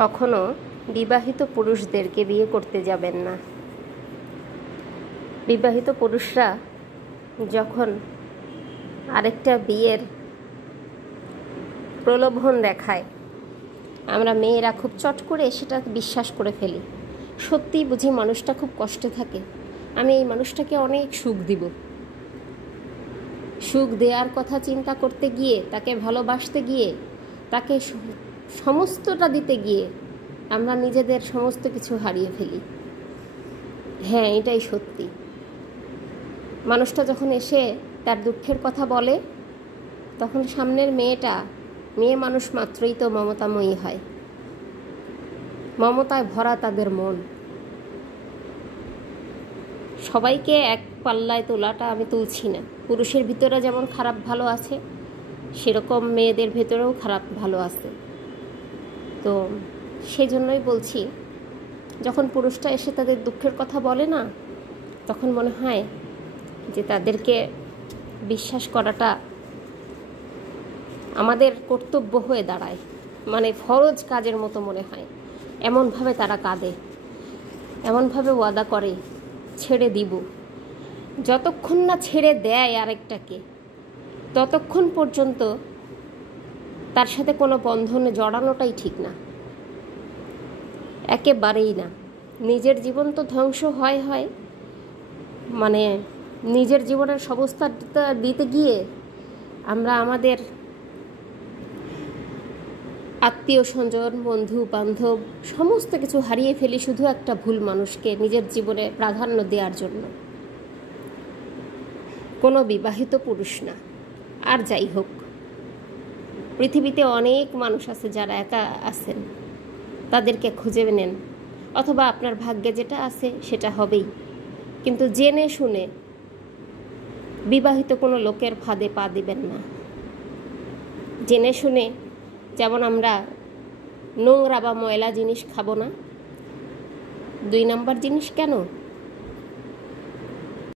কখনো বিবাহিত পুরুষদেরকে বিয়ে করতে যাবেন না। বিবাহিত পুরুষরা যখন আরেকটা বিয়ের প্রলোভন দেখায়, আমরা মেয়েরা খুব চট করে সেটা বিশ্বাস করে ফেলি। সত্যিই বুঝি মানুষটা খুব কষ্টে থাকে, আমি এই মানুষটাকে অনেক সুখ দিব। সুখ দেওয়ার কথা চিন্তা করতে গিয়ে, তাকে ভালোবাসতে গিয়ে, তাকে সমস্তটা দিতে গিয়ে আমরা নিজেদের সমস্ত কিছু হারিয়ে ফেলি। হ্যাঁ, এটাই সত্যি। মানুষটা যখন এসে তার দুঃখের কথা বলে, তখন সামনের মেয়ে মানুষ মাত্রই তো মমতাময়ী হয়। মমতায় ভরা তাদের মন। সবাইকে এক পাল্লায় তোলাটা আমি তুলছি না। পুরুষের ভিতরে যেমন খারাপ ভালো আছে, সেরকম মেয়েদের ভেতরেও খারাপ ভালো আছে। তো সেজন্যই বলছি, যখন পুরুষটা এসে তাদের দুঃখের কথা বলে না, তখন মনে হয় যে তাদেরকে বিশ্বাস করাটা আমাদের কর্তব্য হয়ে দাঁড়ায়, মানে ফরজ কাজের মতো মনে হয়। এমনভাবে তারা কাঁদে, এমনভাবে ওয়াদা করে ছেড়ে দিব। যতক্ষণ না ছেড়ে দেয় আরেকটাকে, ততক্ষণ পর্যন্ত তার সাথে কোনো বন্ধনে জড়ানোটাই ঠিক না, একেবারেই না। নিজের জীবন তো ধ্বংস হয়, মানে নিজের জীবনের সমস্যাটা দিতে গিয়ে আমরা আমাদের আত্মীয় স্বজন, বন্ধু বান্ধব সমস্ত কিছু হারিয়ে ফেলি শুধু একটা ভুল মানুষকে নিজের জীবনে প্রাধান্য দেওয়ার জন্য। কোনো বিবাহিত পুরুষ না, আর যাই হোক, পৃথিবীতে অনেক মানুষ আছে যারা একা আছেন, তাদেরকে খুঁজে নেন, অথবা আপনার ভাগ্যে যেটা আছে সেটা হবেই। কিন্তু জেনে শুনে বিবাহিত কোনো লোকের ফাঁদে পা দিবেন না। জেনে শুনে, যেমন আমরা নোংরা বা ময়লা জিনিস খাবো না। 2 নম্বর জিনিস কেন?